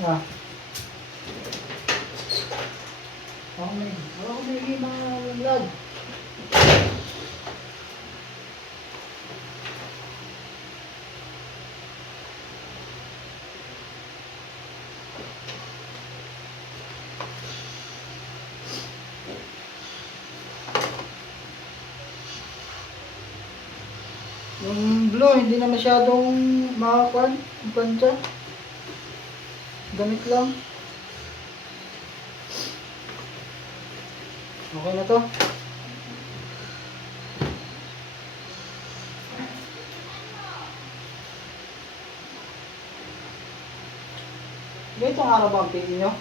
Ah. Ako may mga vlog. Yung blue, hindi na masyadong makakuan. Yung plancha. Gamit lang. Okay na to. Ganitong araw ba ang pili nyo?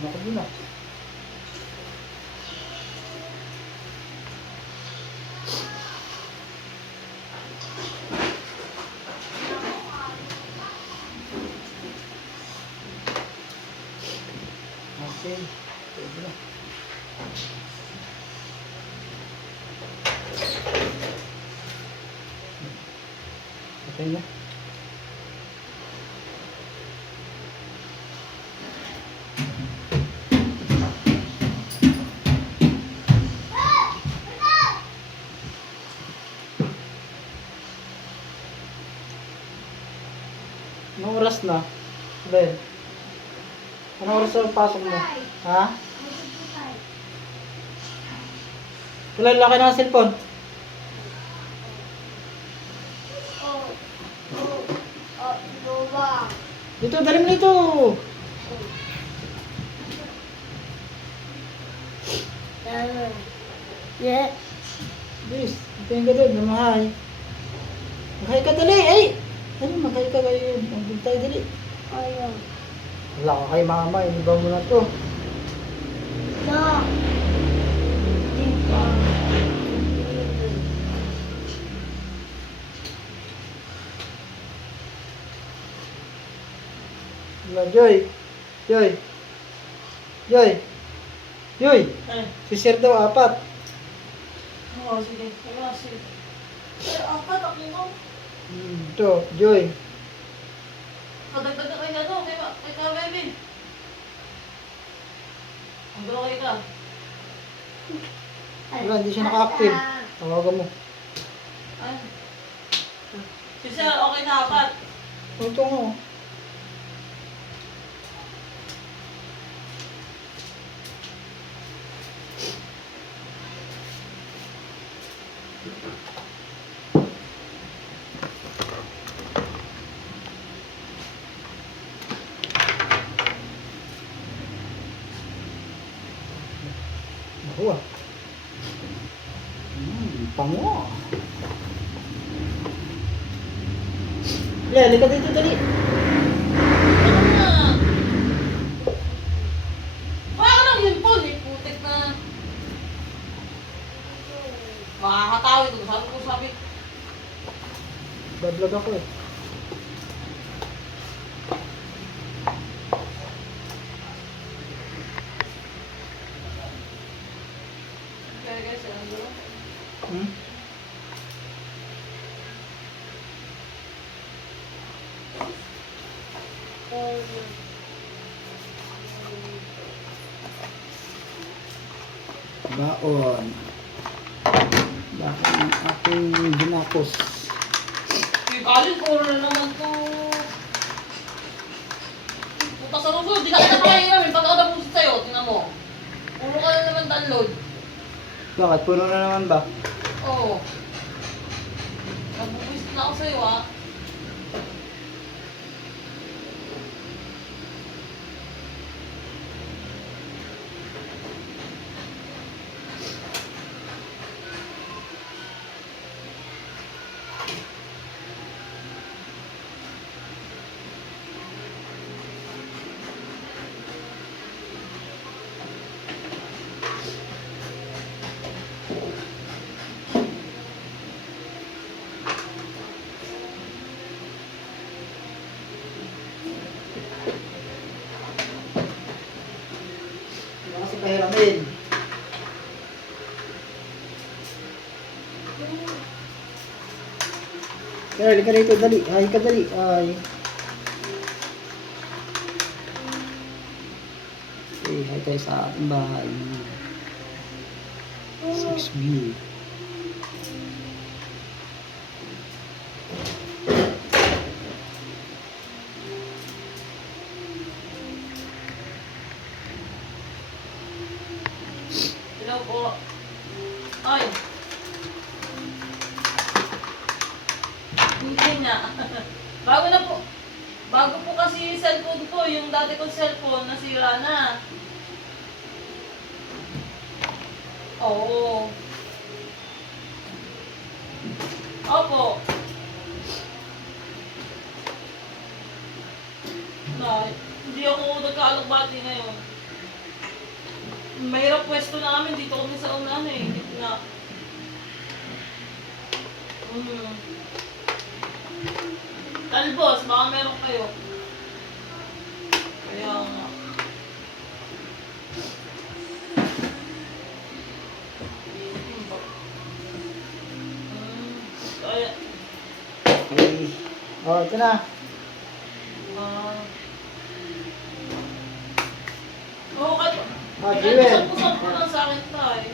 Ako din ah. Okay. Pwede na. Okay na. Anong oras na? Ben? Anong oras na pasok mo? Ha? Wala laki ng cellphone. Dito, dali mo dito. Yeah. Bis, ito yung gano'n. Namahay. Maghay ka dali. Ay! Ano, maghay ka kayo. Maghay tayo dali. Ayaw. Wala ka kay mama. Iniba mo na to. No. Di pa. Wala, Joy. Joy. Joy. Joy. Si Sir daw, 4. Oo, sige. Wala, sige. Apat ako mo. Ito, Joy. Kadagdag na kayo na to. Kay ka, baby. Ang dalawa kayo ka. Wala, hindi siya naka-active. Tawagan mo. Ay. Si Sir, okay na apat. Ito nga. Ako ah. Pango. Lali ka dito, dali. Ano na? Wala ka lang yun po. Putik na. Makakatawi ito. Sabi. Bablog ako eh. Kaya guys, alam mo. Hmm? Baon. Baon ng aking ginapos. Kalin ko na naman to. Puta sa susunod, di na kita pakahiramin pag ako napusit sa'yo. Tingnan mo. Puro ka na naman download. Bakit? Puno na naman ba? Oo. Nabubusit na ako sa'yo ah. Hindi kasi pahiramin. Kaya, halika rito, dali. Ay, ka dali. Ay. Okay, hay tayo sa ating bahay. 6B. Hello po. Ay. Hindi niya. Bago na po. Bago po kasi yung cellphone ko. Yung dati kong cellphone, nasira na. Oo. Opo. Na, hindi ako nagkaalokbati ngayon. Mahirap pwesto namin dito kami sa unahan eh. Hindi na. Talbos, baka meron kayo. Kaya nga. Kaya, Okay. Oh, ito na. Oo, kayo. Ah, Jewel. Pusap-pusap ko lang sa akin tayo.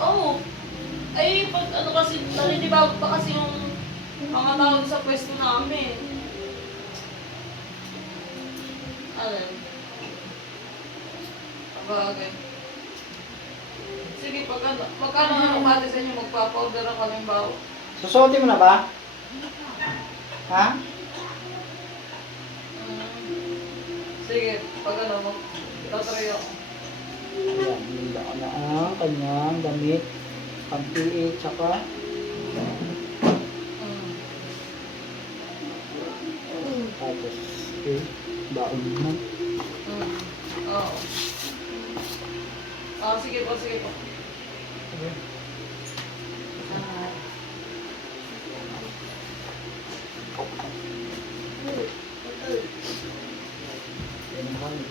Oo. Ay, pag ano kasi, naninibago pa kasi yung mga tao sa pwesto namin. Alin? Abagay. Sige, magkano ano pati sa inyo, magpa-powder ako ng bawo. Susuotin mo na ba? Ha? Sige, pag ano, tatry ako. Ayan, nila ko na ang kanyang damit. Pang PA, tsaka tapos, okay, baon naman. Oo. Ah, sige po, sige po. Okay. Yan ang hangin.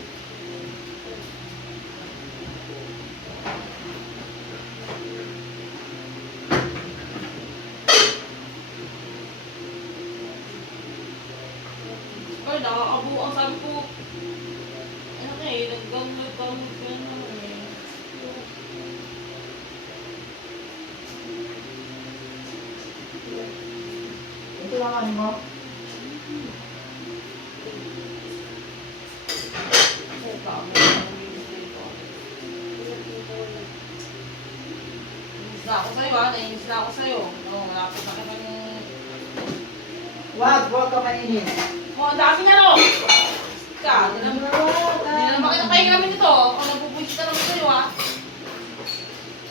Ay, nakakabuo ang sabi ko. Ano na eh, nag-gamot ka naman eh. Ito lang ano mo? Ay, bago ang mistake ko. Nainis na ako sa'yo ah, nainis na ako sa'yo. Oo, malapit na kita yung... Wag ka mainit. Oh, ang dami niya no! Ka, di na naman kita pahiramin ito. Ako nagpupusit na naman sa'yo ah.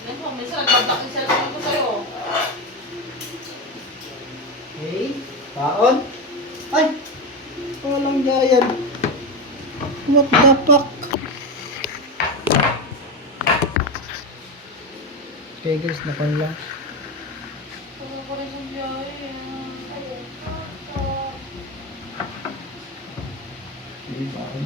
Ganito, minsan nagbabdak yung cellphone ko sa'yo. Okay, baon. Ay! Walang gayan. What the fuck? Okay guys, nakon lang. Wala pa rin sa biyahe ah. Okay, baon.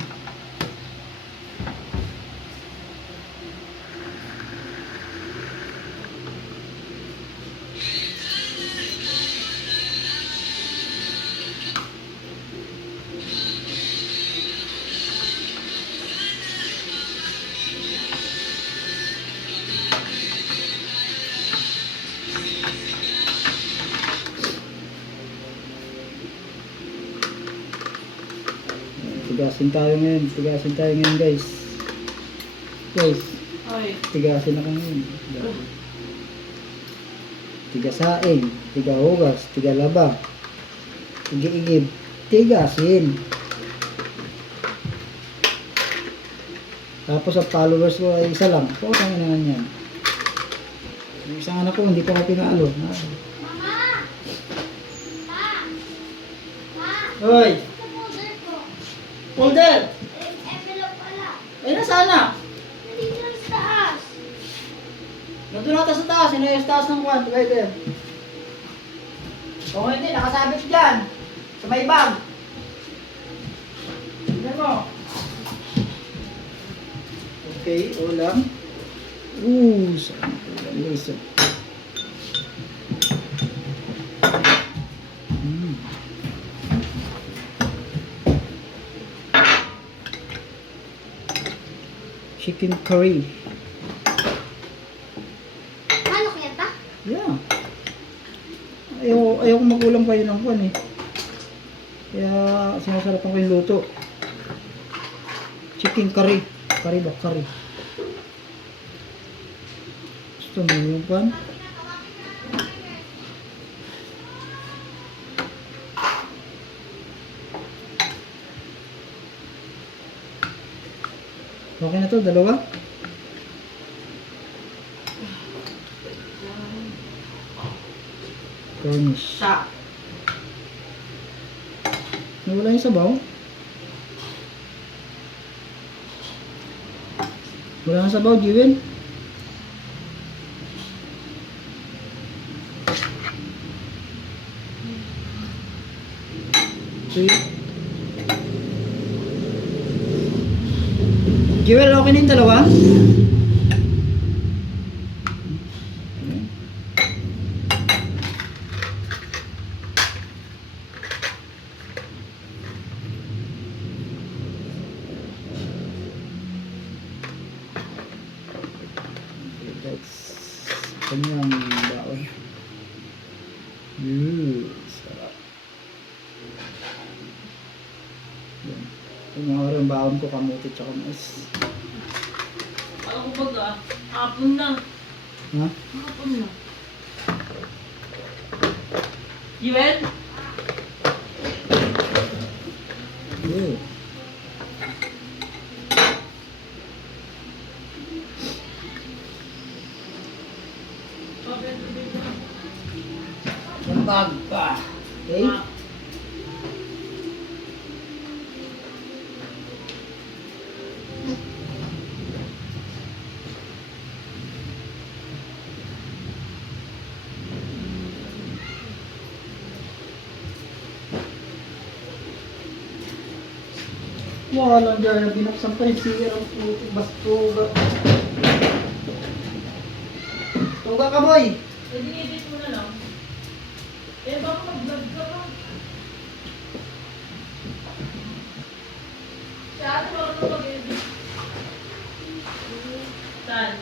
Tigasin tayo ngayon. Tigasin tayo ngayon guys. Guys, Ay. tigasin ako ngayon. Tigasaing, tigahugas, tigalaba, tigiigib, tigasin. Tapos ang followers ko ay isa lang. So, kami naman yan. Yung isang anak ko, hindi pa ako pinalo. Hoy! Sa folder ko. Folder! Envelope pala. Ay, nasaan na? Nandito lang sa taas. Nandun natin sa taas. Yun yung taas ng kwan. Divider. Kung hindi, nakasabit dyan. Sa may bag. Tignan mo. Okay, ulam. Saan ko ulam? Liso. Chicken curry. Manok yan ta? Yeah. Ayaw ko mag-ulam kayo ng kwan eh. Kaya sinasarapan ko yung luto. Chicken curry. Curry ba? Curry. Gusto mo yung kwan? Okay na to, dalawa? Garnish. Sa. Nawala yung sabaw? Wala na sabaw, Jiwin? Okay. Jiwin, okay na yung dalawa? Kanyang baon. Sarap. Yan. Yung mga oras baon ko, kamuti tsaka mais. Alam ko baga, hapon na. Ha? Hapon na. Yuel? Yeah. Yung bag pa. Okay? Wala dyan, binuksan pa yung siya ang putik, bastuga. Tuga ka boy! Pwede edit mo na lang. Eh, baka mag-vlog ka pa. Si ate baka na mag-edit. Saan?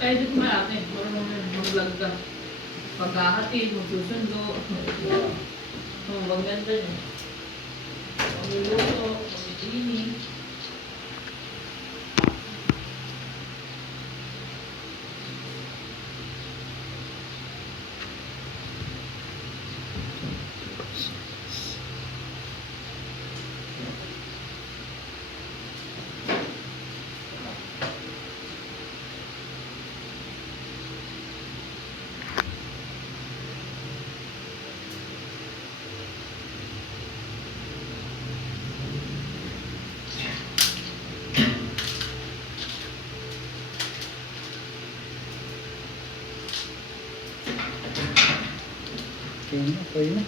Edit mo ate, marunong mag-vlog ka. Pagkakati, magsusundo. Maganda yun. Magluluto, maglilinis. Okay na.